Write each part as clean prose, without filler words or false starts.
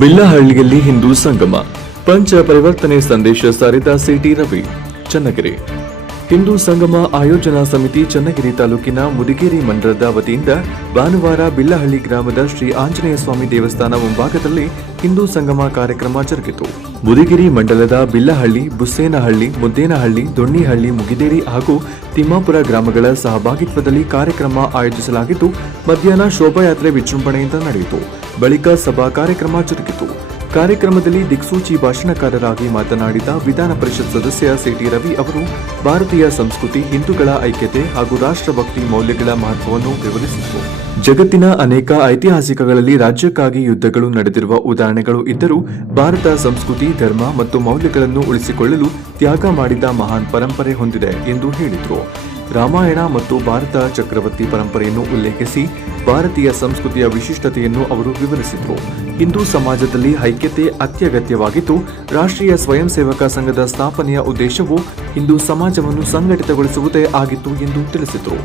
ಬಿಲ್ಲಹಳ್ಳಿಯಲ್ಲಿ ಹಿಂದೂ ಸಂಗಮ ಪಂಚ ಪರಿವರ್ತನೆ ಸಂದೇಶ ಸಾರಿದ ಸಿಟಿ ರವಿ. ಚನ್ನಗಿರಿ ಹಿಂದೂ ಸಂಗಮ ಆಯೋಜನಾ ಸಮಿತಿ ಚನ್ನಗಿರಿ ತಾಲೂಕಿನ ಮುದಿಗೇರಿ ಮಂಡಲದ ವತಿಯಿಂದ ಭಾನುವಾರ ಬಿಲ್ಲಹಳ್ಳಿ ಗ್ರಾಮದ ಶ್ರೀ ಆಂಜನೇಯ ಸ್ವಾಮಿ ದೇವಸ್ಥಾನ ಮುಂಭಾಗದಲ್ಲಿ ಹಿಂದೂ ಸಂಗಮ ಕಾರ್ಯಕ್ರಮ ಜರುಗಿತು. ಮುದಿಗೇರಿ ಮಂಡಲದ ಬಿಲ್ಲಹಳ್ಳಿ, ಬುಸ್ಸೇನಹಳ್ಳಿ, ಮುದ್ದೇನಹಳ್ಳಿ, ದೊಣ್ಣಿಹಳ್ಳಿ, ಮುಗಿದೇರಿ ಹಾಗೂ ತಿಮ್ಮಾಪುರ ಗ್ರಾಮಗಳ ಸಹಭಾಗಿತ್ವದಲ್ಲಿ ಕಾರ್ಯಕ್ರಮ ಆಯೋಜಿಸಲಾಗಿದ್ದು, ಮಧ್ಯಾಹ್ನ ಶೋಭಾಯಾತ್ರೆ ವಿಜೃಂಭಣೆಯಿಂದ ನಡೆಯಿತು. ಬಳಿಕ ಸಭಾ ಕಾರ್ಯಕ್ರಮ ಜರುಗಿತು. ಕಾರ್ಯಕ್ರಮದಲ್ಲಿ ದಿಕ್ಸೂಚಿ ಭಾಷಣಕಾರರಾಗಿ ಮಾತನಾಡಿದ ವಿಧಾನ ಪರಿಷತ್ ಸದಸ್ಯ ಸಿಟಿ ರವಿ ಅವರು ಭಾರತೀಯ ಸಂಸ್ಕೃತಿ, ಹಿಂದೂಗಳ ಐಕ್ಯತೆ ಹಾಗೂ ರಾಷ್ಟ್ರಭಕ್ತಿ ಮೌಲ್ಯಗಳ ಮಹತ್ವವನ್ನು ವಿವರಿಸಿದರು. ಜಗತ್ತಿನ ಅನೇಕ ಐತಿಹಾಸಿಕಗಳಲ್ಲಿ ರಾಜ್ಯಕ್ಕಾಗಿ ಯುದ್ಧಗಳು ನಡೆದಿರುವ ಉದಾಹರಣೆಗಳು ಇದ್ದರೂ ಭಾರತ ಸಂಸ್ಕೃತಿ, ಧರ್ಮ ಮತ್ತು ಮೌಲ್ಯಗಳನ್ನು ಉಳಿಸಿಕೊಳ್ಳಲು ತ್ಯಾಗ ಮಾಡಿದ ಮಹಾನ್ ಪರಂಪರೆ ಹೊಂದಿದೆ ಎಂದು ಹೇಳಿದರು. ರಾಮಾಯಣ ಮತ್ತು ಭಾರತ ಚಕ್ರವರ್ತಿ ಪರಂಪರೆಯನ್ನು ಉಲ್ಲೇಖಿಸಿ ಭಾರತೀಯ ಸಂಸ್ಕೃತಿಯ ವಿಶಿಷ್ಟತೆಯನ್ನು ಅವರು ವಿವರಿಸಿದರು. ಹಿಂದೂ ಸಮಾಜದಲ್ಲಿ ಐಕ್ಯತೆ ಅತ್ಯಗತ್ಯವಾಗಿದ್ದು, ರಾಷ್ಟ್ರೀಯ ಸ್ವಯಂ ಸೇವಕ ಸಂಘದ ಸ್ಥಾಪನೆಯ ಉದ್ದೇಶವು ಹಿಂದೂ ಸಮಾಜವನ್ನು ಸಂಘಟಿತಗೊಳಿಸುವುದೇ ಆಗಿತ್ತು ಎಂದು ತಿಳಿಸಿದರು.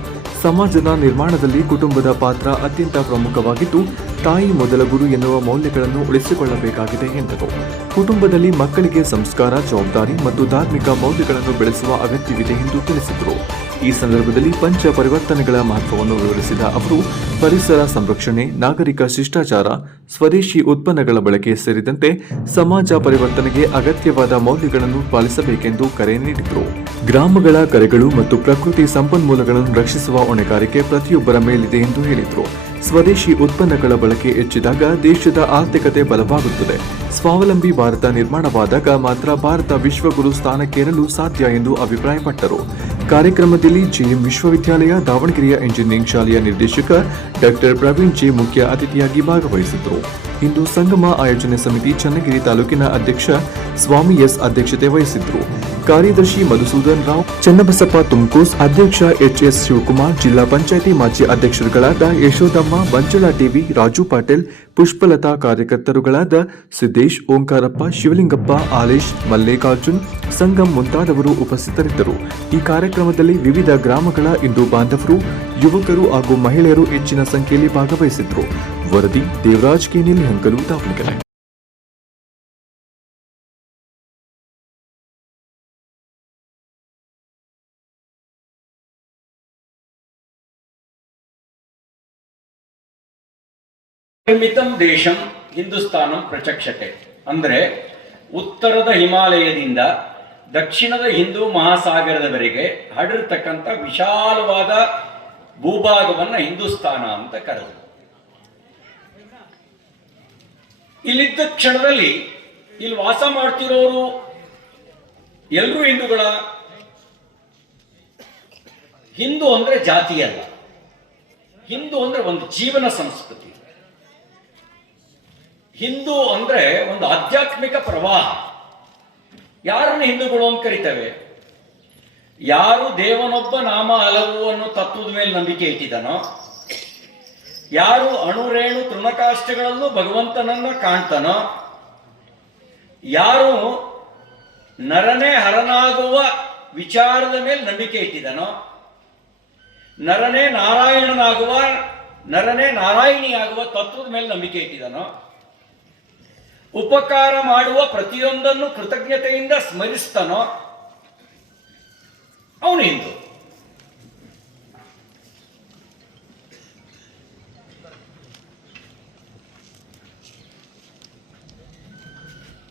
ಸಮಾಜದ ನಿರ್ಮಾಣದಲ್ಲಿ ಕುಟುಂಬದ ಪಾತ್ರ ಅತ್ಯಂತ ಪ್ರಮುಖವಾಗಿದ್ದು, ತಾಯಿ ಮೊದಲ ಗುರು ಎನ್ನುವ ಮೌಲ್ಯಗಳನ್ನು ಉಳಿಸಿಕೊಳ್ಳಬೇಕಾಗಿದೆ ಎಂದರು. ಕುಟುಂಬದಲ್ಲಿ ಮಕ್ಕಳಿಗೆ ಸಂಸ್ಕಾರ, ಜವಾಬ್ದಾರಿ ಮತ್ತು ಧಾರ್ಮಿಕ ಮೌಲ್ಯಗಳನ್ನು ಬೆಳೆಸುವ ಅಗತ್ಯವಿದೆ ಎಂದು ತಿಳಿಸಿದರು. ಈ ಸಂದರ್ಭದಲ್ಲಿ ಪಂಚ ಪರಿವರ್ತನೆಗಳ ಮಹತ್ವವನ್ನು ವಿವರಿಸಿದ ಅವರು ಪರಿಸರ ಸಂರಕ್ಷಣೆ, ನಾಗರಿಕ ಶಿಷ್ಟಾಚಾರ, ಸ್ವದೇಶಿ ಉತ್ಪನ್ನಗಳ ಬಳಕೆ ಸೇರಿದಂತೆ ಸಮಾಜ ಪರಿವರ್ತನೆಗೆ ಅಗತ್ಯವಾದ ಮೌಲ್ಯಗಳನ್ನು ಪಾಲಿಸಬೇಕೆಂದು ಕರೆ ನೀಡಿದರು. ಗ್ರಾಮಗಳ ಕೆರೆಗಳು ಮತ್ತು ಪ್ರಕೃತಿ ಸಂಪನ್ಮೂಲಗಳನ್ನು ರಕ್ಷಿಸುವ ಹೊಣೆಗಾರಿಕೆ ಪ್ರತಿಯೊಬ್ಬರ ಮೇಲಿದೆ ಎಂದು ಹೇಳಿದರು. ಸ್ವದೇಶಿ ಉತ್ಪನ್ನಗಳ ಬಳಕೆ ಹೆಚ್ಚಿದಾಗ ದೇಶದ ಆರ್ಥಿಕತೆ ಬಲವಾಗುತ್ತದೆ. ಸ್ವಾವಲಂಬಿ ಭಾರತ ನಿರ್ಮಾಣವಾದಾಗ ಮಾತ್ರ ಭಾರತ ವಿಶ್ವಗುರು ಸ್ಥಾನಕ್ಕೇರಲು ಸಾಧ್ಯ ಎಂದು ಅಭಿಪ್ರಾಯಪಟ್ಟರು. ಕಾರ್ಯಕ್ರಮದಲ್ಲಿ ಜೆಎಂ ವಿಶ್ವವಿದ್ಯಾಲಯ ದಾವಣಗೆರೆಯ ಇಂಜಿನಿಯರಿಂಗ್ ಶಾಲೆಯ ನಿರ್ದೇಶಕ ಡಾಕ್ಟರ್ ಪ್ರವೀಣ್ ಜೆ ಮುಖ್ಯ ಅತಿಥಿಯಾಗಿ ಭಾಗವಹಿಸಿದ್ದರು. ಹಿಂದೂ ಸಂಗಮ ಆಯೋಜನೆ ಸಮಿತಿ ಚನ್ನಗಿರಿ ತಾಲೂಕಿನ ಅಧ್ಯಕ್ಷ ಸ್ವಾಮಿ ಎಸ್ ಅಧ್ಯಕ್ಷತೆ ವಹಿಸಿದ್ದರು. ಕಾರ್ಯದರ್ಶಿ ಮಧುಸೂದನ್ ರಾವ್, ಚನ್ನಬಸಪ್ಪ ತುಮಕೂಸ್, ಅಧ್ಯಕ್ಷ ಎಚ್ಎಸ್ ಶಿವಕುಮಾರ್, ಜಿಲ್ಲಾ ಪಂಚಾಯಿತಿ ಮಾಜಿ ಅಧ್ಯಕ್ಷರುಗಳಾದ ಯಶೋದಮ್ಮ, ಬಂಚಳ ಟಿವಿ, ರಾಜು ಪಾಟೀಲ್, ಪುಷ್ಪಲತಾ, ಕಾರ್ಯಕರ್ತರುಗಳಾದ ಸಿದ್ದೇಶ್, ಓಂಕಾರಪ್ಪ, ಶಿವಲಿಂಗಪ್ಪ, ಆಲೇಶ್, ಮಲ್ಲಿಕಾರ್ಜುನ್, ಸಂಗಮ್ ಮುಂತಾದವರು ಉಪಸ್ಥಿತರಿದ್ದರು. ಈ ಕಾರ್ಯಕ್ರಮದಲ್ಲಿ ವಿವಿಧ ಗ್ರಾಮಗಳ ಹಿಂದೂ ಬಾಂಧವರು, ಯುವಕರು ಹಾಗೂ ಮಹಿಳೆಯರು ಹೆಚ್ಚಿನ ಸಂಖ್ಯೆಯಲ್ಲಿ ಭಾಗವಹಿಸಿದ್ದರು. ವರದಿ ದೇವರಾಜ್ ಕೆ ನಿಲಿಹಂಕಲು, ದಾವಣಗೆರೆ. ನಿರ್ಮಿತಂ ದೇಶಂ ಹಿಂದೂಸ್ತಾನಂ ಪ್ರಚಕ್ಷತೆ ಅಂದರೆ ಉತ್ತರದ ಹಿಮಾಲಯದಿಂದ ದಕ್ಷಿಣದ ಹಿಂದೂ ಮಹಾಸಾಗರದವರೆಗೆ ಹರಡಿರ್ತಕ್ಕಂಥ ವಿಶಾಲವಾದ ಭೂಭಾಗವನ್ನ ಹಿಂದೂಸ್ತಾನ ಅಂತ ಕರೆದರು. ಇಲ್ಲಿದ್ದ ಕ್ಷಣದಲ್ಲಿ ಇಲ್ಲಿ ವಾಸ ಮಾಡ್ತಿರೋರು ಎಲ್ಲರೂ ಹಿಂದೂಗಳ. ಹಿಂದೂ ಅಂದ್ರೆ ಜಾತಿ ಅಲ್ಲ, ಹಿಂದೂ ಅಂದ್ರೆ ಒಂದು ಜೀವನ ಸಂಸ್ಕೃತಿ. ಹಿಂದೂ ಅಂದ್ರೆ ಒಂದು ಆಧ್ಯಾತ್ಮಿಕ ಪ್ರವಾಹ. ಯಾರನ್ನು ಹಿಂದೂಗಳು ಅಂತ ಕರಿತೇವೆ? ಯಾರು ದೇವನೊಬ್ಬ ನಾಮ ಹಲವು ಅನ್ನೋ ತತ್ವದ ಮೇಲೆ ನಂಬಿಕೆ ಇಟ್ಟಿದ್ದಾನೋ, ಯಾರು ಅಣುರೇಣು ತೃಣಕಾಷ್ಟಗಳಲ್ಲೂ ಭಗವಂತನನ್ನ ಕಾಣ್ತಾನೋ, ಯಾರು ನರನೇ ಹರನಾಗುವ ವಿಚಾರದ ಮೇಲೆ ನಂಬಿಕೆ ಇಟ್ಟಿದ್ದಾನೋ, ನರನೇ ನಾರಾಯಣನಾಗುವ, ನರನೇ ನಾರಾಯಣಿಯಾಗುವ ತತ್ವದ ಮೇಲೆ ನಂಬಿಕೆ ಇಟ್ಟಿದ್ದಾನೋ, ಉಪಕಾರ ಮಾಡುವ ಪ್ರತಿಯೊಂದನ್ನು ಕೃತಜ್ಞತೆಯಿಂದ ಸ್ಮರಿಸ್ತಾನೋ ಅವನು ಹಿಂದೂ.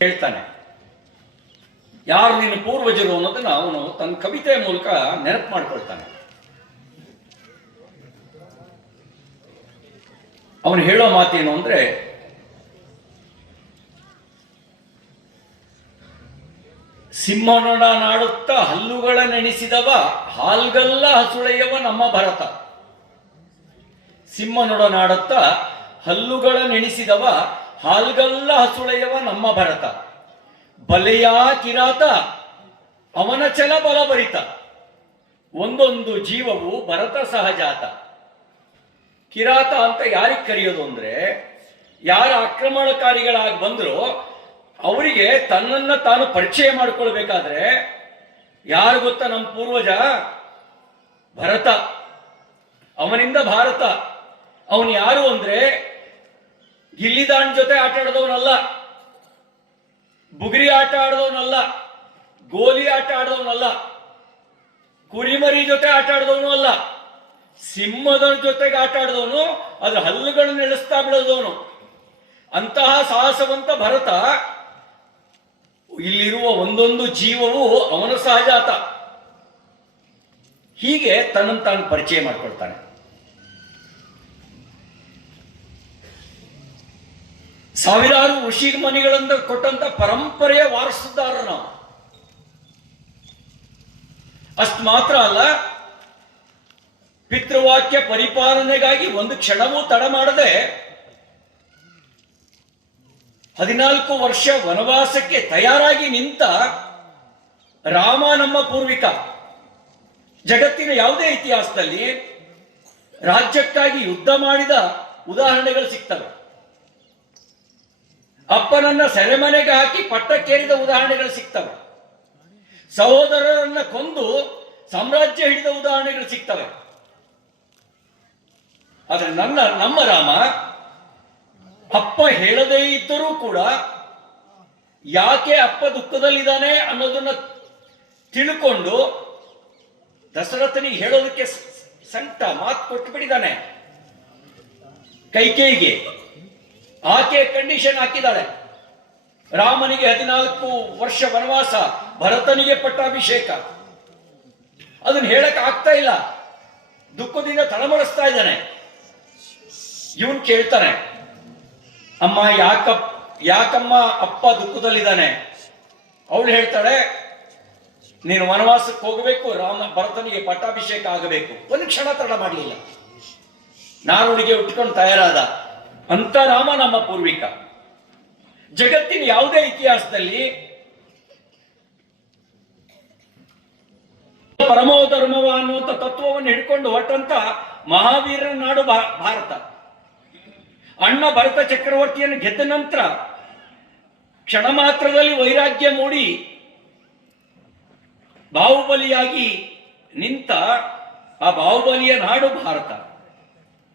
ಹೇಳ್ತಾನೆ, ಯಾರು ನಿನ್ನ ಪೂರ್ವಜರು ಅನ್ನೋದನ್ನ ಅವನು ತನ್ನ ಕವಿತೆಯ ಮೂಲಕ ನೆನಪು ಮಾಡ್ಕೊಳ್ತಾನೆ. ಅವನು ಹೇಳೋ ಮಾತೇನು ಅಂದ್ರೆ, ಸಿಂಹನೊಡ ನಾಡುತ್ತಾ ಹಲ್ಲುಗಳ ನೆನೆಸಿದವ ಹಾಲ್ಗಲ್ಲ ಹಸುಳೆಯವ ನಮ್ಮ ಭರತ. ಸಿಂಹನೊಡ ನಾಡುತ್ತಾ ಹಲ್ಲುಗಳ ನೆನೆಸಿದವ ಹಾಲ್ಗಲ್ಲ ಹಸುಳೆಯವ ನಮ್ಮ ಭರತ. ಬಲೆಯ ಕಿರಾತ ಅವನ ಛಲ ಬಲಭರಿತ. ಒಂದೊಂದು ಜೀವವು ಭರತ ಸಹಜಾತ. ಕಿರಾತ ಅಂತ ಯಾರಿಗೆ ಕರೆಯೋದು ಅಂದ್ರೆ, ಯಾರ ಆಕ್ರಮಣಕಾರಿಗಳಾಗಿ ಬಂದ್ರು ಅವರಿಗೆ ತನ್ನನ್ನ ತಾನು ಪರಿಚಯ ಮಾಡಿಕೊಳ್ಬೇಕಾದ್ರೆ ಯಾರು ಗೊತ್ತಾ? ನಮ್ಮ ಪೂರ್ವಜ ಭರತ, ಅವನಿಂದ ಭಾರತ. ಅವನು ಯಾರು ಅಂದ್ರೆ ಗಿಲ್ಲಿದಾಂಡ್ ಜೊತೆ ಆಟ ಆಡಿದವನಲ್ಲ, ಬುಗುರಿ ಆಟ ಆಡಿದವನಲ್ಲ, ಗೋಲಿ ಆಟ ಆಡಿದವನಲ್ಲ, ಕುರಿಮರಿ ಜೊತೆ ಆಟ ಆಡಿದವನು ಅಲ್ಲ, ಸಿಂಹದ ಜೊತೆಗೆ ಆಟ ಆಡಿದವನು, ಅದ್ರ ಹಲ್ಲುಗಳನ್ನು ಎಳೆಸ್ತಾ ಬೆಳೆದವನು. ಅಂತಹ ಸಾಹಸವಂತ ಭರತ ಇಲ್ಲಿರುವ ಒಂದೊಂದು ಜೀವವು ಅವನ ಸಹಜಾತ. ಹೀಗೆ ತನ್ನನ್ನು ತಾನು ಪರಿಚಯ ಮಾಡಿಕೊಳ್ತಾನೆ. ಸಾವಿರಾರು ಋಷಿ ಮನಿಗಳಿಂದ ಕೊಟ್ಟಂತ ಪರಂಪರೆಯ ವಾರಸುದಾರ ನಾವು. ಅಷ್ಟು ಮಾತ್ರ ಅಲ್ಲ, ಪಿತೃವಾಕ್ಯ ಪರಿಪಾಲನೆಗಾಗಿ ಒಂದು ಕ್ಷಣವೂ ತಡ ಮಾಡದೆ 14 ವರ್ಷ ವನವಾಸಕ್ಕೆ ತಯಾರಾಗಿ ನಿಂತ ರಾಮ ನಮ್ಮ ಪೂರ್ವಿಕ. ಜಗತ್ತಿನ ಯಾವುದೇ ಇತಿಹಾಸದಲ್ಲಿ ರಾಜ್ಯಕ್ಕಾಗಿ ಯುದ್ಧ ಮಾಡಿದ ಉದಾಹರಣೆಗಳು ಸಿಗ್ತವೆ. ಅಪ್ಪನನ್ನ ಸೆರೆಮನೆಗೆ ಹಾಕಿ ಪಟ್ಟಕ್ಕೇರಿದ ಉದಾಹರಣೆಗಳು ಸಿಗ್ತವೆ. ಸಹೋದರರನ್ನ ಕೊಂದು ಸಾಮ್ರಾಜ್ಯ ಹಿಡಿದ ಉದಾಹರಣೆಗಳು ಸಿಗ್ತವೆ. ಆದ್ರೆ ನಮ್ಮ ರಾಮ ಅಪ್ಪ ಹೇಳದೇ ಇದ್ದರೂ ಕೂಡ ಯಾಕೆ ಅಪ್ಪ ದುಃಖದಲ್ಲಿದ್ದಾನೆ ಅನ್ನೋದನ್ನ ತಿಳ್ಕೊಂಡು ದಶರಥನಿಗೆ ಹೇಳೋದಕ್ಕೆ ಸಂಕಟ ಮಾತು ಕೊಟ್ಟು ಬಿಟ್ಟಿದ್ದಾನೆ. ಕೈಕೇಯಿಗೆ ಆಕೆ ಕಂಡೀಷನ್ ಹಾಕಿದ್ದಾಳೆ. ರಾಮನಿಗೆ 14 ವರ್ಷ ವನವಾಸ, ಭರತನಿಗೆ ಪಟ್ಟಾಭಿಷೇಕ. ಅದನ್ನ ಹೇಳಕ್ ಆಗ್ತಾ ಇಲ್ಲ, ದುಃಖದಿಂದ ತಳಮಳಿಸ್ತಾ ಇದ್ದಾನೆ. ಇವನ್ ಕೇಳ್ತಾನೆ, ಅಮ್ಮ ಯಾಕಮ್ಮ ಅಪ್ಪ ದುಃಖದಲ್ಲಿದ್ದಾನೆ? ಅವಳು ಹೇಳ್ತಾಳೆ, ನೀನು ವನವಾಸಕ್ಕೆ ಹೋಗಬೇಕು, ಭರತನಿಗೆ ಪಟ್ಟಾಭಿಷೇಕ ಆಗಬೇಕು. ಒಂದು ಕ್ಷಣ ತಡ ಮಾಡಲಿಲ್ಲ, ನಾರುಣಿಗೆ ಉಟ್ಕೊಂಡು ತಯಾರಾದ ಅಂತ ರಾಮ ನಮ್ಮ ಪೂರ್ವಿಕ. ಜಗತ್ತಿನ ಯಾವುದೇ ಇತಿಹಾಸದಲ್ಲಿ ಪರಮೋ ಧರ್ಮವ ಅನ್ನುವಂಥ ತತ್ವವನ್ನು ಹಿಡ್ಕೊಂಡು ಹೊರಟಂತ ಮಹಾವೀರನ ನಾಡು ಭಾರತ. ಅಣ್ಣ ಭರತ ಚಕ್ರವರ್ತಿಯನ್ನು ಗೆದ್ದ ನಂತರ ಕ್ಷಣ ಮಾತ್ರದಲ್ಲಿ ವೈರಾಗ್ಯ ಮೂಡಿ ಬಾಹುಬಲಿಯಾಗಿ ನಿಂತ ಆ ಬಾಹುಬಲಿಯ ನಾಡು ಭಾರತ.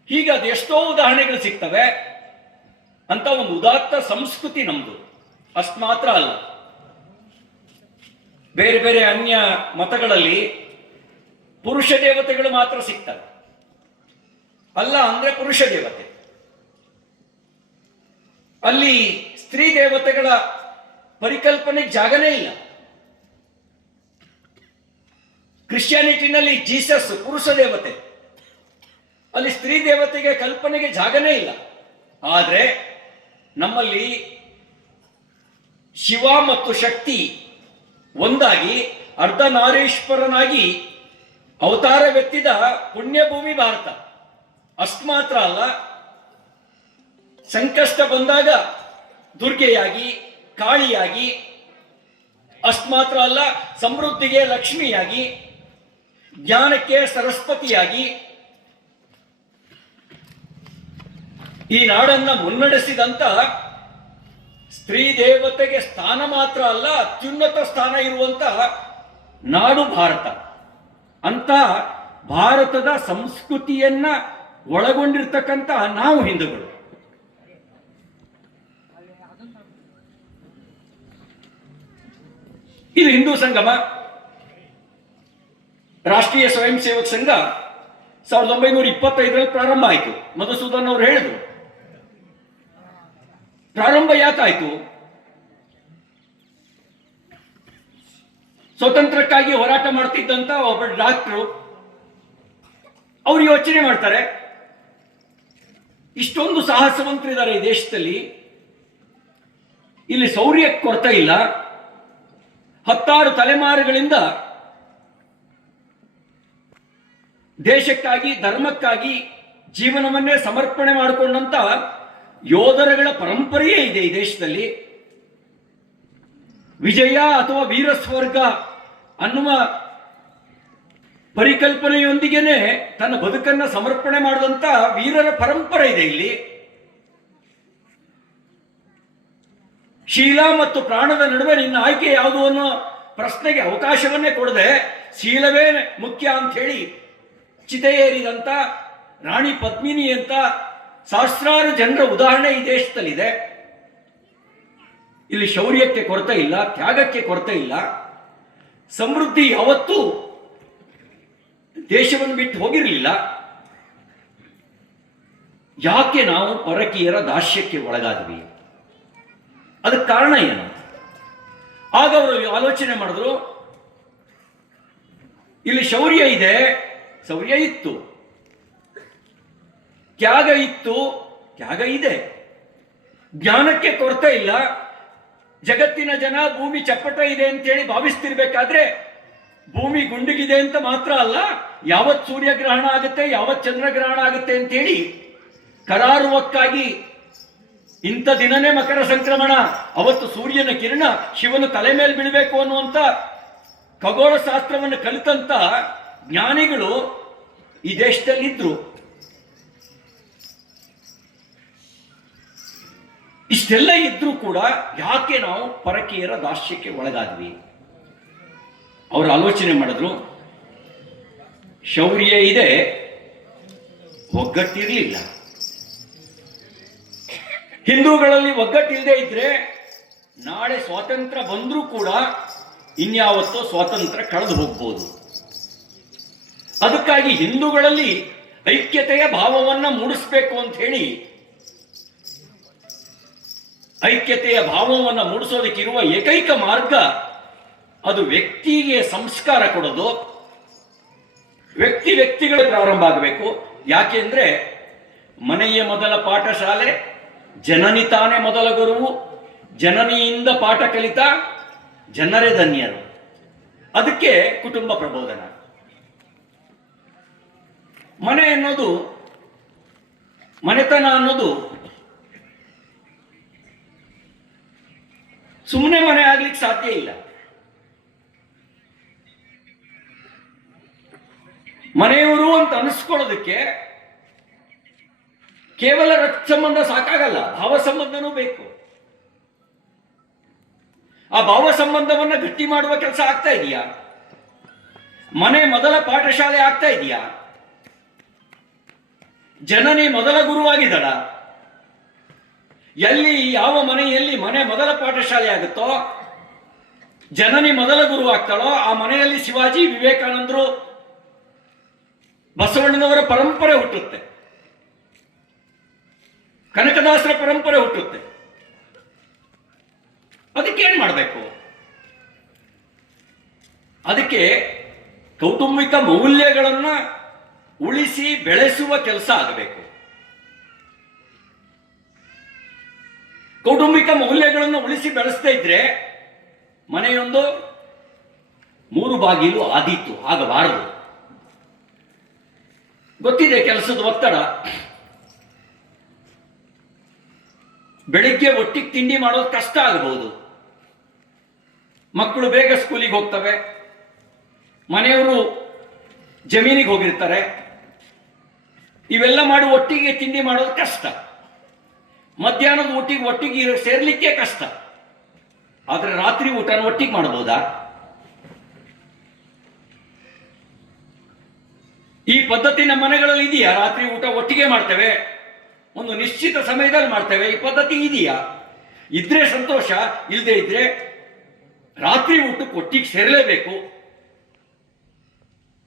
ಹೀಗೆ ಅದೆಷ್ಟೋ ಉದಾಹರಣೆಗಳು ಸಿಗ್ತವೆ. ಅಂತ ಒಂದು ಉದಾತ್ತ ಸಂಸ್ಕೃತಿ ನಮ್ದು. ಅಷ್ಟು ಮಾತ್ರ ಅಲ್ಲ, ಬೇರೆ ಬೇರೆ ಅನ್ಯ ಮತಗಳಲ್ಲಿ ಪುರುಷ ದೇವತೆಗಳು ಮಾತ್ರ ಸಿಗ್ತವೆ. ಅಲ್ಲ ಅಂದ್ರೆ ಪುರುಷ ದೇವತೆ. ಅಲ್ಲಿ ಸ್ತ್ರೀ ದೇವತೆಗಳ ಪರಿಕಲ್ಪನೆಗೆ ಜಾಗನೇ ಇಲ್ಲ. ಕ್ರಿಶ್ಚಿಯಾನಿಟಿನಲ್ಲಿ ಜೀಸಸ್ ಪುರುಷ ದೇವತೆ, ಅಲ್ಲಿ ಸ್ತ್ರೀ ದೇವತೆಗೆ ಕಲ್ಪನೆಗೆ ಜಾಗನೇ ಇಲ್ಲ. ಆದರೆ ನಮ್ಮಲ್ಲಿ ಶಿವ ಮತ್ತು ಶಕ್ತಿ ಒಂದಾಗಿ ಅರ್ಧನಾರೀಶ್ವರನಾಗಿ ಅವತಾರವೆತ್ತಿದ ಪುಣ್ಯಭೂಮಿ ಭಾರತ. ಅಷ್ಟು ಮಾತ್ರ ಅಲ್ಲ, ಸಂಕಷ್ಟ ಬಂದಾಗ ದುರ್ಗೆಯಾಗಿ, ಕಾಳಿಯಾಗಿ, ಅಷ್ಟು ಮಾತ್ರ ಅಲ್ಲ, ಸಮೃದ್ಧಿಗೆ ಲಕ್ಷ್ಮಿಯಾಗಿ, ಜ್ಞಾನಕ್ಕೆ ಸರಸ್ವತಿಯಾಗಿ ಈ ನಾಡನ್ನ ಮುನ್ನಡೆಸಿದಂತ ಸ್ತ್ರೀ ದೇವತೆಗೆ ಸ್ಥಾನ ಮಾತ್ರ ಅಲ್ಲ, ಅತ್ಯುನ್ನತ ಸ್ಥಾನ ಇರುವಂತ ನಾಡು ಭಾರತ. ಅಂತ ಭಾರತದ ಸಂಸ್ಕೃತಿಯನ್ನ ಒಳಗೊಂಡಿರ್ತಕ್ಕಂತಹ ನಾವು ಹಿಂದೂಗಳು. ಇದು ಹಿಂದೂ ಸಂಗಮ. ರಾಷ್ಟ್ರೀಯ ಸ್ವಯಂ ಸೇವಕ ಸಂಘ 1925ರಲ್ಲಿ ಪ್ರಾರಂಭ ಆಯಿತು. ಮಧುಸೂದನ್ ಅವರು ಹೇಳಿದ್ರು, ಪ್ರಾರಂಭ ಯಾಕಾಯ್ತು? ಸ್ವತಂತ್ರಕ್ಕಾಗಿ ಹೋರಾಟ ಮಾಡ್ತಿದ್ದಂತ ಒಬ್ಬ ಡಾಕ್ಟ್ರು ಅವ್ರು ಯೋಚನೆ ಮಾಡ್ತಾರೆ, ಇಷ್ಟೊಂದು ಸಾಹಸವಂತರಿದ್ದಾರೆ ಈ ದೇಶದಲ್ಲಿ, ಇಲ್ಲಿ ಶೌರ್ಯಕ್ಕೆ ಕೊರತೆ ಇಲ್ಲ, 10 ತಲೆಮಾರುಗಳಿಂದ ದೇಶಕ್ಕಾಗಿ ಧರ್ಮಕ್ಕಾಗಿ ಜೀವನವನ್ನೇ ಸಮರ್ಪಣೆ ಮಾಡಿಕೊಂಡಂತ ಯೋಧರುಗಳ ಪರಂಪರೆಯೇ ಇದೆ ಈ ದೇಶದಲ್ಲಿ. ವಿಜಯ ಅಥವಾ ವೀರಸ್ವರ್ಗ ಅನ್ನುವ ಪರಿಕಲ್ಪನೆಯೊಂದಿಗೆನೆ ತನ್ನ ಬದುಕನ್ನ ಸಮರ್ಪಣೆ ಮಾಡಿದಂತ ವೀರರ ಪರಂಪರೆ ಇದೆ ಇಲ್ಲಿ. ಶೀಲ ಮತ್ತು ಪ್ರಾಣದ ನಡುವೆ ನಿನ್ನ ಆಯ್ಕೆ ಯಾವುದು ಅನ್ನೋ ಪ್ರಶ್ನೆಗೆ ಅವಕಾಶವನ್ನೇ ಕೊಡದೆ ಶೀಲವೇ ಮುಖ್ಯ ಅಂತ ಹೇಳಿ ಚಿತೆಯೇರಿದಂತ ರಾಣಿ ಪದ್ಮಿನಿ ಅಂತ ಸಹಸ್ರಾರು ಜನರ ಉದಾಹರಣೆ ಈ ದೇಶದಲ್ಲಿದೆ. ಇಲ್ಲಿ ಶೌರ್ಯಕ್ಕೆ ಕೊರತೆ ಇಲ್ಲ, ತ್ಯಾಗಕ್ಕೆ ಕೊರತೆ ಇಲ್ಲ. ಸಮೃದ್ಧಿ ಯಾವತ್ತೂ ದೇಶವನ್ನು ಬಿಟ್ಟು ಹೋಗಿರಲಿಲ್ಲ. ಯಾಕೆ ನಾವು ಪರಕೀಯರ ದಾಸ್ಯಕ್ಕೆ ಒಳಗಾದ್ವಿ? ಅದಕ್ಕೆ ಕಾರಣ ಏನು? ಆಗ ಅವರು ಆಲೋಚನೆ ಮಾಡಿದ್ರು, ಇಲ್ಲಿ ಶೌರ್ಯ ಇದೆ, ಶೌರ್ಯ ಇತ್ತು, ತ್ಯಾಗ ಇತ್ತು, ತ್ಯಾಗ ಇದೆ, ಜ್ಞಾನಕ್ಕೆ ಕೊರತೆ ಇಲ್ಲ. ಜಗತ್ತಿನ ಜನ ಭೂಮಿ ಚಪ್ಪಟ ಇದೆ ಅಂತೇಳಿ ಭಾವಿಸ್ತಿರ್ಬೇಕಾದ್ರೆ ಭೂಮಿ ಗುಂಡಿಗಿದೆ ಅಂತ ಮಾತ್ರ ಅಲ್ಲ, ಯಾವತ್ ಸೂರ್ಯಗ್ರಹಣ ಆಗುತ್ತೆ, ಯಾವತ್ ಚಂದ್ರಗ್ರಹಣ ಆಗುತ್ತೆ ಅಂತೇಳಿ ಕರಾರುವಕ್ಕಾಗಿ ಇಂಥ ದಿನನೇ ಮಕರ ಸಂಕ್ರಮಣ, ಅವತ್ತು ಸೂರ್ಯನ ಕಿರಣ ಶಿವನ ತಲೆ ಮೇಲೆ ಬೀಳಬೇಕು ಅನ್ನುವಂಥ ಖಗೋಳ ಶಾಸ್ತ್ರವನ್ನು ಕಲಿತಂತ ಜ್ಞಾನಿಗಳು ಈ ದೇಶದಲ್ಲಿದ್ರು. ಇಷ್ಟೆಲ್ಲ ಇದ್ರೂ ಕೂಡ ಯಾಕೆ ನಾವು ಪರಕೀಯರ ದಾಸ್ಯಕ್ಕೆ ಒಳಗಾದ್ವಿ? ಅವರು ಆಲೋಚನೆ ಮಾಡಿದ್ರು, ಶೌರ್ಯ ಇದೆ, ಒಗ್ಗಟ್ಟಿರಲಿಲ್ಲ. ಹಿಂದೂಗಳಲ್ಲಿ ಒಗ್ಗಟ್ಟಿಲ್ಲದೆ ಇದ್ರೆ ನಾಳೆ ಸ್ವಾತಂತ್ರ್ಯ ಬಂದರೂ ಕೂಡ ಇನ್ಯಾವತ್ತೋ ಸ್ವಾತಂತ್ರ್ಯ ಕಳೆದು ಹೋಗ್ಬೋದು. ಅದಕ್ಕಾಗಿ ಹಿಂದೂಗಳಲ್ಲಿ ಐಕ್ಯತೆಯ ಭಾವವನ್ನು ಮೂಡಿಸ್ಬೇಕು ಅಂತ ಹೇಳಿ, ಐಕ್ಯತೆಯ ಭಾವವನ್ನು ಮೂಡಿಸೋದಕ್ಕಿರುವ ಏಕೈಕ ಮಾರ್ಗ ಅದು ವ್ಯಕ್ತಿಗೆ ಸಂಸ್ಕಾರ ಕೊಡೋದು. ವ್ಯಕ್ತಿಗಳು ಪ್ರಾರಂಭ ಆಗಬೇಕು. ಯಾಕೆಂದ್ರೆ ಮನೆಯ ಮೊದಲ ಪಾಠಶಾಲೆ, ಜನನಿ ತಾನೇ ಮೊದಲ ಗುರುವು, ಜನನಿಯಿಂದ ಪಾಠ ಕಲಿತ ಜನರೇ ಧನ್ಯರು. ಅದಕ್ಕೆ ಕುಟುಂಬ ಪ್ರಬೋಧನ. ಮನೆ ಅನ್ನೋದು, ಮನೆತನ ಅನ್ನೋದು ಸುಮ್ಮನೆ ಮನೆ ಆಗ್ಲಿಕ್ಕೆ ಸಾಧ್ಯ ಇಲ್ಲ. ಮನೆಯವರು ಅಂತ ಅನಿಸ್ಕೊಳ್ಳೋದಕ್ಕೆ ಕೇವಲ ರಕ್ತ ಸಂಬಂಧ ಸಾಕಾಗಲ್ಲ, ಭಾವ ಸಂಬಂಧನೂ ಬೇಕು. ಆ ಭಾವ ಸಂಬಂಧವನ್ನ ಗಟ್ಟಿ ಮಾಡುವ ಕೆಲಸ ಆಗ್ತಾ ಇದೆಯಾ? ಮನೆ ಮೊದಲ ಪಾಠಶಾಲೆ ಆಗ್ತಾ ಇದೆಯಾ? ಜನನಿ ಮೊದಲ ಗುರುವಾಗಿದ್ದಾಳ? ಎಲ್ಲಿ ಯಾವ ಮನೆಯಲ್ಲಿ ಮನೆ ಮೊದಲ ಪಾಠಶಾಲೆ ಆಗುತ್ತೋ, ಜನನಿ ಮೊದಲ ಗುರು ಆಗ್ತಾಳೋ, ಆ ಮನೆಯಲ್ಲಿ ಶಿವಾಜಿ, ವಿವೇಕಾನಂದರು, ಬಸವಣ್ಣನವರ ಪರಂಪರೆ ಹುಟ್ಟುತ್ತೆ, ಕನಕದಾಸರ ಪರಂಪರೆ ಹುಟ್ಟುತ್ತೆ. ಅದಕ್ಕೇನ್ ಮಾಡಬೇಕು? ಅದಕ್ಕೆ ಕೌಟುಂಬಿಕ ಮೌಲ್ಯಗಳನ್ನ ಉಳಿಸಿ ಬೆಳೆಸುವ ಕೆಲಸ ಆಗಬೇಕು. ಕೌಟುಂಬಿಕ ಮೌಲ್ಯಗಳನ್ನು ಉಳಿಸಿ ಬೆಳೆಸ್ತಾ ಇದ್ರೆ ಮನೆಯೊಂದು ಮೂರು ಬಾಗಿಲು ಆದೀತು, ಆಗಬಾರದು. ಗೊತ್ತಿದೆ ಕೆಲಸದ ಒತ್ತಡ. ಬೆಳಿಗ್ಗೆ ಒಟ್ಟಿಗೆ ತಿಂಡಿ ಮಾಡೋದು ಕಷ್ಟ ಆಗಬಹುದು. ಮಕ್ಕಳು ಬೇಗ ಸ್ಕೂಲಿಗೆ ಹೋಗ್ತವೆ, ಮನೆಯವರು ಜಮೀನಿಗೆ ಹೋಗಿರ್ತಾರೆ. ಇವೆಲ್ಲ ಮಾಡಿ ಒಟ್ಟಿಗೆ ತಿಂಡಿ ಮಾಡೋದು ಕಷ್ಟ. ಮಧ್ಯಾಹ್ನದ ಒಟ್ಟಿಗೆ ಸೇರ್ಲಿಕ್ಕೆ ಕಷ್ಟ. ಆದ್ರೆ ರಾತ್ರಿ ಊಟನ ಒಟ್ಟಿಗೆ ಮಾಡಬಹುದಾ? ಈ ಪದ್ಧತಿ ನಮ್ಮ ಮನೆಗಳಲ್ಲಿ ಇದೆಯಾ? ರಾತ್ರಿ ಊಟ ಒಟ್ಟಿಗೆ ಮಾಡ್ತೇವೆ, ಒಂದು ನಿಶ್ಚಿತ ಸಮಯದಲ್ಲಿ ಮಾಡ್ತೇವೆ. ಈ ಪದ್ಧತಿ ಇದೆಯಾ? ಇದ್ರೆ ಸಂತೋಷ, ಇಲ್ಲದೆ ಇದ್ರೆ ರಾತ್ರಿ ಊಟಕ್ಕೆ ಒಟ್ಟಿಗೆ ಸೇರಲೇಬೇಕು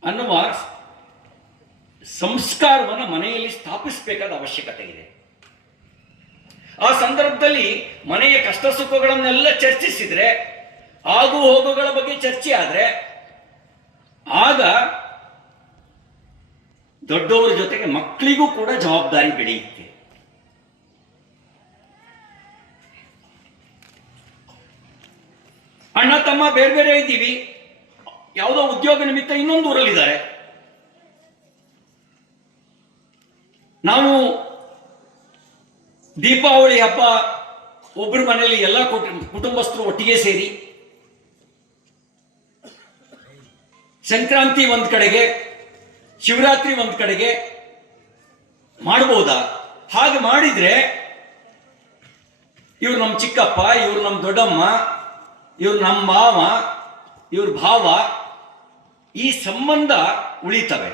ಅನ್ನುವ ಸಂಸ್ಕಾರವನ್ನು ಮನೆಯಲ್ಲಿ ಸ್ಥಾಪಿಸಬೇಕಾದ ಅವಶ್ಯಕತೆ ಇದೆ. ಆ ಸಂದರ್ಭದಲ್ಲಿ ಮನೆಯ ಕಷ್ಟ ಸುಖಗಳನ್ನೆಲ್ಲ ಚರ್ಚಿಸಿದ್ರೆ, ಆಗು ಹೋಗುಗಳ ಬಗ್ಗೆ ಚರ್ಚೆ ಆದ್ರೆ, ಆಗ ದೊಡ್ಡವರ ಜೊತೆಗೆ ಮಕ್ಕಳಿಗೂ ಕೂಡ ಜವಾಬ್ದಾರಿ ಬೆಳೆಯುತ್ತೆ. ಅಣ್ಣ ತಮ್ಮ ಬೇರೆ ಬೇರೆ ಇದ್ದೀವಿ, ಯಾವುದೋ ಉದ್ಯೋಗ ನಿಮಿತ್ತ ಇನ್ನೊಂದು ಊರಲ್ಲಿದ್ದಾರೆ. ನಾವು ದೀಪಾವಳಿ ಹಬ್ಬ ಒಬ್ಬರ ಮನೆಯಲ್ಲಿ ಎಲ್ಲ ಕುಟುಂಬಸ್ಥರು ಒಟ್ಟಿಗೆ ಸೇರಿ, ಸಂಕ್ರಾಂತಿ ಒಂದ್ ಕಡೆಗೆ, ಶಿವರಾತ್ರಿ ಒಂದ್ ಕಡೆಗೆ ಮಾಡಬಹುದಾ? ಹಾಗೆ ಮಾಡಿದ್ರೆ ಇವ್ರು ನಮ್ಮ ಚಿಕ್ಕಪ್ಪ, ಇವ್ರು ನಮ್ಮ ದೊಡ್ಡಮ್ಮ, ಇವ್ರು ನಮ್ಮ ಮಾವ, ಇವ್ರ ಭಾವ, ಈ ಸಂಬಂಧ ಉಳಿತವೆ.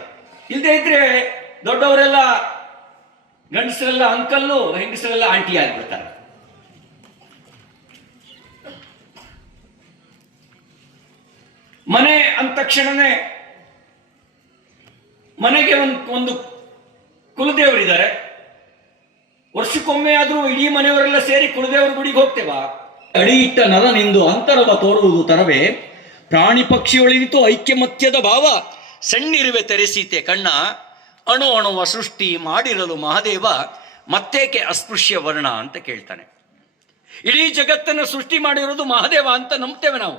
ಇಲ್ಲದೆ ಇದ್ರೆ ದೊಡ್ಡವರೆಲ್ಲ ಗಂಡಸರೆಲ್ಲ ಅಂಕಲ್ಲು, ಹೆಂಗಸರೆಲ್ಲ ಆಂಟಿ ಆಗ್ಬಿಡ್ತಾರೆ. ಮನೆ ಅಂದ ತಕ್ಷಣನೇ ಮನೆಗೆ ಒಂದು ಕುಲದೇವರಿದ್ದಾರೆ. ವರ್ಷಕ್ಕೊಮ್ಮೆ ಆದ್ರೂ ಇಡೀ ಮನೆಯವರೆಲ್ಲ ಸೇರಿ ಕುಲದೇವರ ಗುಡಿಗೆ ಹೋಗ್ತೇವಾ? ಅಡಿ ಇಟ್ಟ ನರ ನಿಂದು ಅಂತರವ ತೋರುವುದು ತರವೇ, ಪ್ರಾಣಿ ಪಕ್ಷಿಯೊಳಿನಿತು ಐಕ್ಯಮತ್ಯದ ಭಾವ, ಸಣ್ಣಿರುವೆ ತೆರೆಸೀತೆ ಕಣ್ಣ, ಅಣು ಅಣುವ ಸೃಷ್ಟಿ ಮಾಡಿರಲು ಮಹಾದೇವ, ಮತ್ತೇಕೆ ಅಸ್ಪೃಶ್ಯ ವರ್ಣ ಅಂತ ಕೇಳ್ತಾನೆ. ಇಡೀ ಜಗತ್ತನ್ನು ಸೃಷ್ಟಿ ಮಾಡಿರೋದು ಮಹಾದೇವ ಅಂತ ನಂಬ್ತೇವೆ ನಾವು.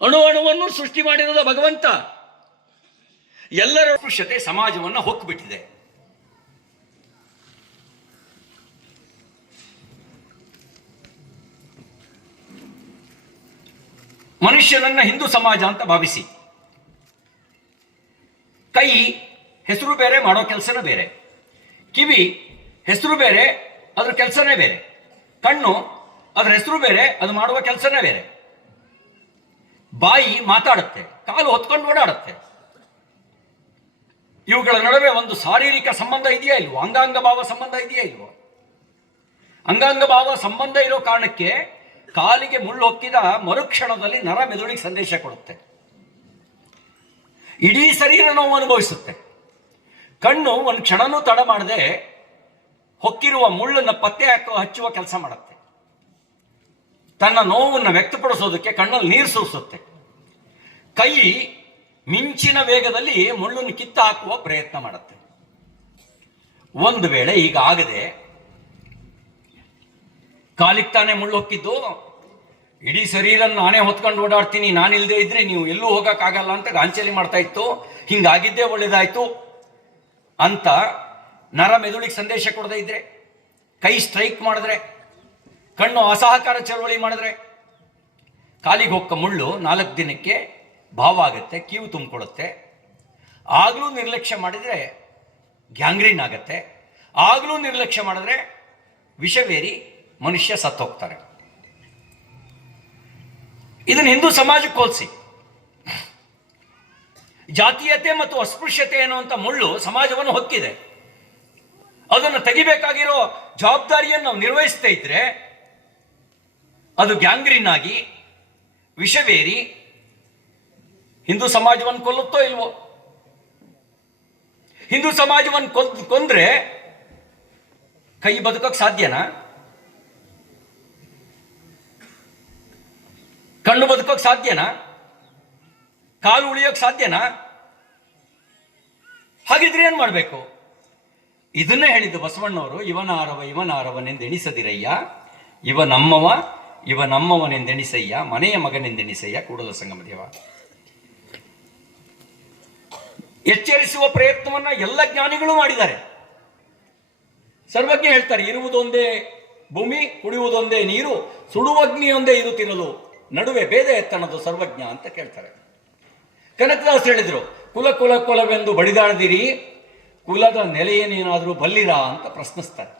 ಅಣು ಅಣುವನ್ನು ಸೃಷ್ಟಿ ಮಾಡಿರೋದು ಭಗವಂತ. ಎಲ್ಲರ ಅಸ್ಪೃಶ್ಯತೆ ಸಮಾಜವನ್ನು ಹೊಕ್ಕಿಬಿಟ್ಟಿದೆ. ಮನುಷ್ಯನನ್ನ ಹಿಂದೂ ಸಮಾಜ ಅಂತ ಭಾವಿಸಿ, ಕೈ ಹೆಸರು ಬೇರೆ, ಮಾಡೋ ಕೆಲಸನೇ ಬೇರೆ. ಕಿವಿ ಹೆಸರು ಬೇರೆ, ಅದ್ರ ಕೆಲಸನೇ ಬೇರೆ. ಕಣ್ಣು ಅದ್ರ ಹೆಸರು ಬೇರೆ, ಅದು ಮಾಡುವ ಕೆಲಸನೇ ಬೇರೆ. ಬಾಯಿ ಮಾತಾಡುತ್ತೆ, ಕಾಲು ಹೊತ್ಕೊಂಡು ಓಡಾಡುತ್ತೆ. ಇವುಗಳ ನಡುವೆ ಒಂದು ಶಾರೀರಿಕ ಸಂಬಂಧ ಇದೆಯಾ ಇಲ್ವೋ? ಅಂಗಾಂಗ ಭಾವ ಸಂಬಂಧ ಇದೆಯಾ ಇಲ್ವೋ? ಅಂಗಾಂಗ ಭಾವ ಸಂಬಂಧ ಇರೋ ಕಾರಣಕ್ಕೆ ಕಾಲಿಗೆ ಮುಳ್ಳು ಹೊಕ್ಕಿದ ಮರುಕ್ಷಣದಲ್ಲಿ ನರ ಮೆದುಳಿಗೆ ಸಂದೇಶ ಕೊಡುತ್ತೆ. ಇಡೀ ಶರೀರ ನೋವು ಅನುಭವಿಸುತ್ತೆ. ಕಣ್ಣು ಒಂದು ಕ್ಷಣನೂ ತಡ ಮಾಡದೆ ಹೊಕ್ಕಿರುವ ಮುಳ್ಳನ್ನು ಪತ್ತೆ ಹಚ್ಚುವ ಕೆಲಸ ಮಾಡುತ್ತೆ. ತನ್ನ ನೋವನ್ನು ವ್ಯಕ್ತಪಡಿಸೋದಕ್ಕೆ ಕಣ್ಣಲ್ಲಿ ನೀರು ಸೂಸುತ್ತೆ. ಕೈ ಮಿಂಚಿನ ವೇಗದಲ್ಲಿ ಮುಳ್ಳನ್ನು ಕಿತ್ತು ಹಾಕುವ ಪ್ರಯತ್ನ ಮಾಡುತ್ತೆ. ಒಂದು ವೇಳೆ ಈಗ ಆಗದೆ ಕಾಲಿಗೆ ತಾನೇ ಮುಳ್ಳು ಹೊಕ್ಕಿದ್ದು, ಇಡೀ ಶರೀರ ನಾನೇ ಹೊತ್ಕೊಂಡು ಓಡಾಡ್ತೀನಿ, ನಾನಿಲ್ಲದೆ ಇದ್ರೆ ನೀವು ಎಲ್ಲೂ ಹೋಗಕ್ಕಾಗಲ್ಲ ಅಂತ ಗಾಂಚಲಿ ಮಾಡ್ತಾ ಇತ್ತು, ಹಿಂಗಾಗಿದ್ದೇ ಒಳ್ಳೇದಾಯ್ತು ಅಂತ ನರ ಮೆದುಳಿಗೆ ಸಂದೇಶ ಕೊಡದೇ ಇದ್ರೆ, ಕೈ ಸ್ಟ್ರೈಕ್ ಮಾಡಿದ್ರೆ, ಕಣ್ಣು ಅಸಹಕಾರ ಚಳವಳಿ ಮಾಡಿದ್ರೆ, ಕಾಲಿಗೆ ಹೊಕ್ಕ ಮುಳ್ಳು 4 ದಿನಕ್ಕೆ ಭಾವ ಆಗುತ್ತೆ, ಕೀವು ತುಂಬಿಕೊಳ್ಳುತ್ತೆ. ಆಗಲೂ ನಿರ್ಲಕ್ಷ್ಯ ಮಾಡಿದರೆ ಗ್ಯಾಂಗ್ರೀನ್ ಆಗತ್ತೆ. ಆಗಲೂ ನಿರ್ಲಕ್ಷ್ಯ ಮಾಡಿದ್ರೆ ವಿಷವೇರಿ ಮನುಷ್ಯ ಸತ್ತೋಗ್ತಾರೆ. ಇದನ್ನು ಹಿಂದೂ ಸಮಾಜಕ್ಕೆ ಹೋಲಿಸಿ. ಜಾತೀಯತೆ ಮತ್ತು ಅಸ್ಪೃಶ್ಯತೆ ಎನ್ನುವಂಥ ಮುಳ್ಳು ಸಮಾಜವನ್ನು ಹೊಕ್ಕಿದೆ. ಅದನ್ನು ತೆಗಿಬೇಕಾಗಿರೋ ಜವಾಬ್ದಾರಿಯನ್ನು ನಾವು ನಿರ್ವಹಿಸದೇ ಇದ್ರೆ ಅದು ಗ್ಯಾಂಗ್ರೀನ್ ಆಗಿ ವಿಷವೇರಿ ಹಿಂದೂ ಸಮಾಜವನ್ನು ಕೊಲ್ಲುತ್ತೋ ಇಲ್ವೋ? ಹಿಂದೂ ಸಮಾಜವನ್ನು ಕೊಂದ್ರೆ ಕೈ ಬದುಕಕ್ಕೆ ಸಾಧ್ಯನಾ? ಕಣ್ಣು ಬದುಕೋಕೆ ಸಾಧ್ಯನಾ? ಕಾಲು ಉಳಿಯೋಕೆ ಸಾಧ್ಯನಾ? ಹಾಗಿದ್ರೆ ಏನ್ ಮಾಡಬೇಕು? ಇದನ್ನೇ ಹೇಳಿದ್ದು ಬಸವಣ್ಣವರು, ಇವನಾರವನೆಂದೆಣಿಸದಿರಯ್ಯ, ಇವ ನಮ್ಮವನೆಂದೆಣಿಸಯ್ಯ, ಮನೆಯ ಮಗನೆಂದೆಣಿಸಯ್ಯ, ಕೂಡಲ ಸಂಗಮ ದೇವ. ಎಚ್ಚರಿಸುವ ಪ್ರಯತ್ನವನ್ನ ಎಲ್ಲ ಜ್ಞಾನಿಗಳು ಮಾಡಿದ್ದಾರೆ. ಸರ್ವಜ್ಞ ಹೇಳ್ತಾರೆ, ಇರುವುದೊಂದೇ ಭೂಮಿ, ಕುಡಿಯುವುದೊಂದೇ ನೀರು, ಸುಡುವಗ್ನಿಯೊಂದೇ ಇರುತ್ತಿರಲು, ನಡುವೆ ಭೇದ ಎತ್ತಣದು ಸರ್ವಜ್ಞ ಅಂತ ಕೇಳ್ತಾರೆ. ಕನಕದಾಸ್ ಹೇಳಿದ್ರು, ಕುಲವೆಂದು ಬಡಿದಾಡದಿರಿ, ಕುಲದ ನೆಲೆಯೇನೇನಾದರೂ ಬಲ್ಲಿರಾ ಅಂತ ಪ್ರಶ್ನಿಸ್ತಾರೆ.